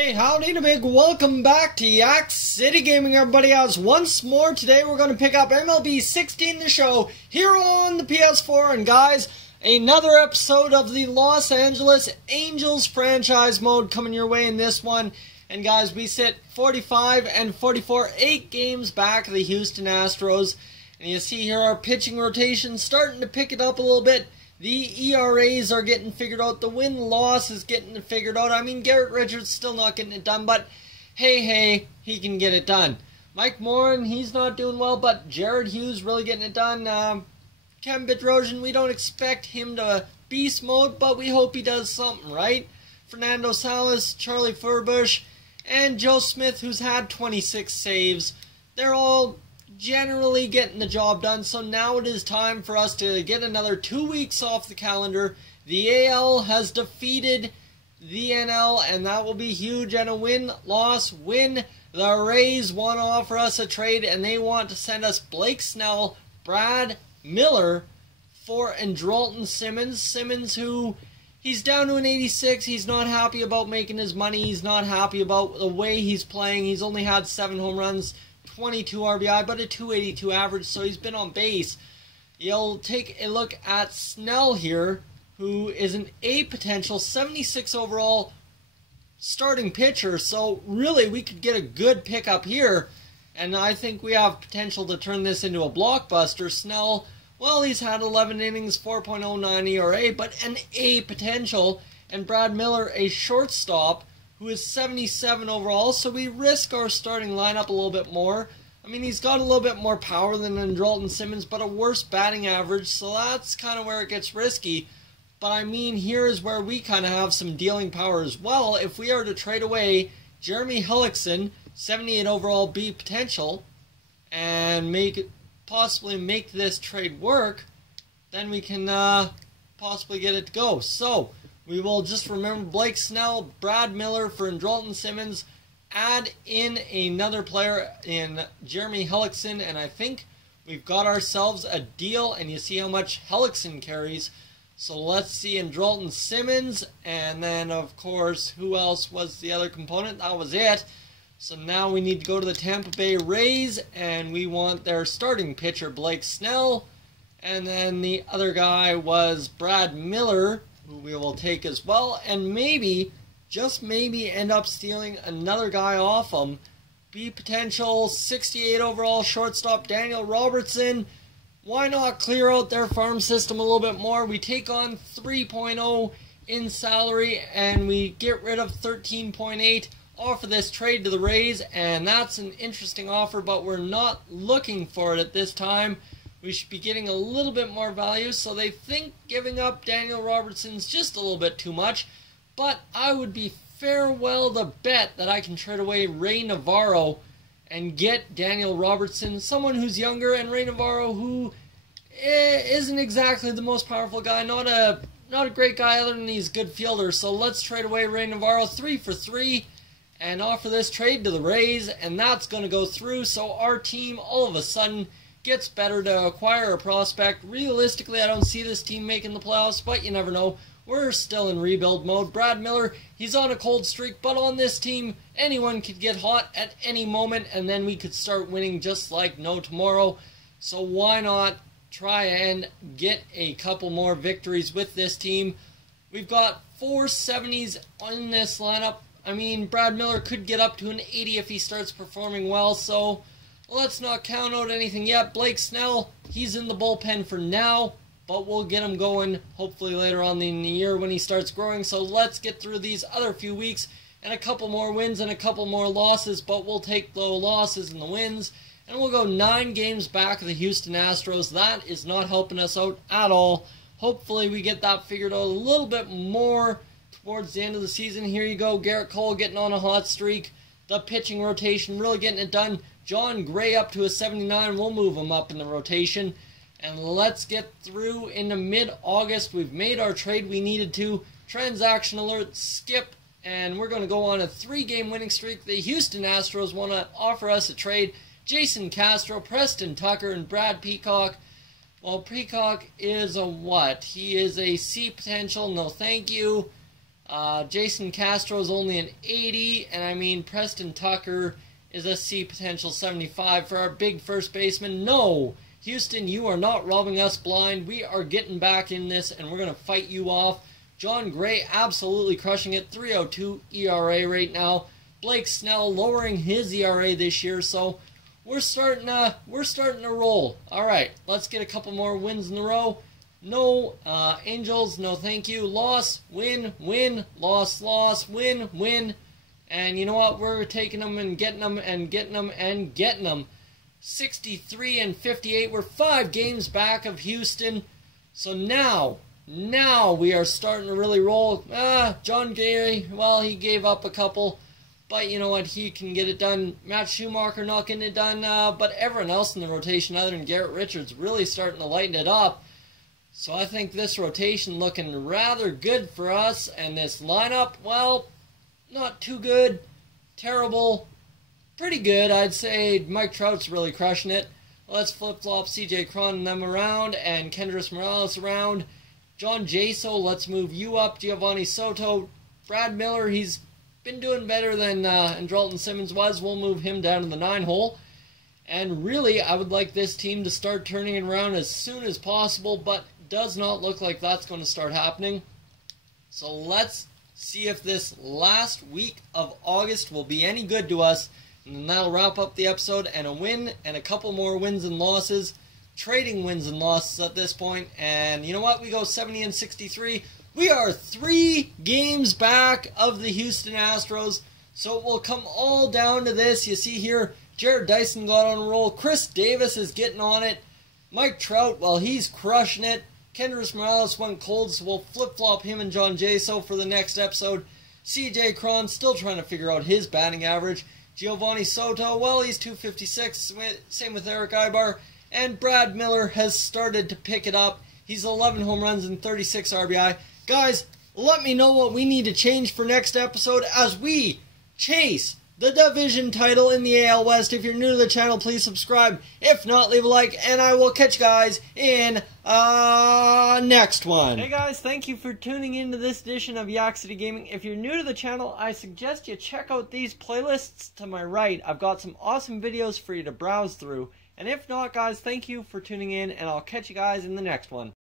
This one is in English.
Hey, howdy and a big welcome back to Yak-City Gaming, everybody else. Once more, today we're going to pick up MLB 16 The Show here on the PS4. And guys, another episode of the Los Angeles Angels franchise mode coming your way in this one. And guys, we sit 45 and 44, 8 games back of the Houston Astros. And you see here our pitching rotation starting to pick it up a little bit. The ERAs are getting figured out. The win-loss is getting figured out. I mean, Garrett Richards still not getting it done, but hey, he can get it done. Mike Morin, he's not doing well, but Jared Hughes really getting it done. Kevin Bedrosian, we don't expect him to beast mode, but we hope he does something, right? Fernando Salas, Charlie Furbush, and Joe Smith, who's had 26 saves. They're all generally getting the job done, so now it is time for us to get another 2 weeks off the calendar. The AL has defeated the NL, and that will be huge. And a win-loss-win. The Rays want to offer us a trade, and they want to send us Blake Snell, Brad Miller for Andrelton Simmons. Simmons, who he's down to an 86. He's not happy about making his money. He's not happy about the way he's playing. He's only had 7 home runs, 22 RBI, but a 282 average, so he's been on base. You'll take a look at Snell here, who is an A potential, 76 overall starting pitcher, so really we could get a good pickup here, and I think we have potential to turn this into a blockbuster. Snell, well, he's had 11 innings, 4.09 ERA, but an A potential, and Brad Miller, a shortstop, who is 77 overall, so we risk our starting lineup a little bit more. I mean, he's got a little bit more power than Andrelton Simmons, but a worse batting average, so that's kind of where it gets risky. But I mean, here is where we kind of have some dealing power as well. If we are to trade away Jeremy Hellickson, 78 overall B potential, and possibly make this trade work, then we can possibly get it to go. So we will just remember Blake Snell, Brad Miller for Andrelton Simmons, add in another player in Jeremy Hellickson, and I think we've got ourselves a deal, and you see how much Hellickson carries. So let's see Andrelton Simmons, and then of course, who else was the other component? That was it. So now we need to go to the Tampa Bay Rays, and we want their starting pitcher, Blake Snell, and then the other guy was Brad Miller, who we will take as well, and maybe, just maybe, end up stealing another guy off him. B potential, 68 overall shortstop Daniel Robertson. Why not clear out their farm system a little bit more? We take on 3.0 in salary, and we get rid of 13.8, offer this trade to the Rays, and that's an interesting offer, but we're not looking for it at this time. We should be getting a little bit more value, so they think giving up Daniel Robertson's just a little bit too much, but I would be farewell to bet that I can trade away Ray Navarro and get Daniel Robertson, someone who's younger, and Ray Navarro, who isn't exactly the most powerful guy, not a great guy other than he's a good fielder. So let's trade away Ray Navarro 3 for 3 and offer this trade to the Rays, and that's going to go through. So our team all of a sudden gets better to acquire a prospect. Realistically, I don't see this team making the playoffs, but you never know. We're still in rebuild mode. Brad Miller, he's on a cold streak, but on this team, anyone could get hot at any moment, and then we could start winning just like no tomorrow. So why not try and get a couple more victories with this team? We've got 4 70s in this lineup. I mean, Brad Miller could get up to an 80 if he starts performing well, so let's not count out anything yet. Blake Snell, he's in the bullpen for now, but we'll get him going hopefully later on in the year when he starts growing. So let's get through these other few weeks and a couple more wins and a couple more losses, but we'll take the losses and the wins, and we'll go 9 games back of the Houston Astros. That is not helping us out at all. Hopefully we get that figured out a little bit more towards the end of the season. Here you go, Garrett Cole getting on a hot streak. The pitching rotation really getting it done. John Gray up to a 79. We'll move him up in the rotation. And let's get through into mid-August. We've made our trade we needed to. Transaction alert, skip. And we're going to go on a 3-game winning streak. The Houston Astros want to offer us a trade. Jason Castro, Preston Tucker, and Brad Peacock. Well, Peacock is a what? He is a C potential. No, thank you. Jason Castro is only an 80, and I mean Preston Tucker is a C potential 75 for our big first baseman. No, Houston, you are not robbing us blind. We are getting back in this, and we're going to fight you off. John Gray absolutely crushing it, 3.02 ERA right now. Blake Snell lowering his ERA this year, so we're starting to roll. All right, let's get a couple more wins in a row. No, Angels, no thank you. Loss, win, win, loss, loss, win, win. And you know what? We're taking them and getting them and getting them and getting them. 63 and 58. We're 5 games back of Houston. So now we are starting to really roll. John Gary, well, he gave up a couple. But you know what? He can get it done. Matt Schumacher not getting it done. But everyone else in the rotation other than Garrett Richards really starting to lighten it up. So I think this rotation looking rather good for us. And this lineup, well, not too good. Terrible. Pretty good, I'd say. Mike Trout's really crushing it. Let's flip-flop CJ Cron and them around. And Kendrys Morales around. John Jaso, let's move you up. Giovanni Soto. Brad Miller, he's been doing better than Andrelton Simmons was. We'll move him down to the 9 hole. And really, I would like this team to start turning it around as soon as possible, but does not look like that's going to start happening. So let's see if this last week of August will be any good to us. And then that'll wrap up the episode, and a win and a couple more wins and losses. Trading wins and losses at this point. And you know what? We go 70 and 63. We are 3 games back of the Houston Astros. So it will come all down to this. You see here, Jared Dyson got on a roll. Chris Davis is getting on it. Mike Trout, well, he's crushing it. Kendrys Morales went cold, so we'll flip-flop him and John Jaso for the next episode. CJ Cron still trying to figure out his batting average. Giovanni Soto, well, he's 256. Same with Eric Ibar. And Brad Miller has started to pick it up. He's 11 home runs and 36 RBI. Guys, let me know what we need to change for next episode as we chase the division title in the AL West. If you're new to the channel, please subscribe. If not, leave a like, and I will catch you guys in next one. Hey guys, thank you for tuning into this edition of Yak-City Gaming. If you're new to the channel, I suggest you check out these playlists to my right. I've got some awesome videos for you to browse through. And if not, guys, thank you for tuning in, and I'll catch you guys in the next one.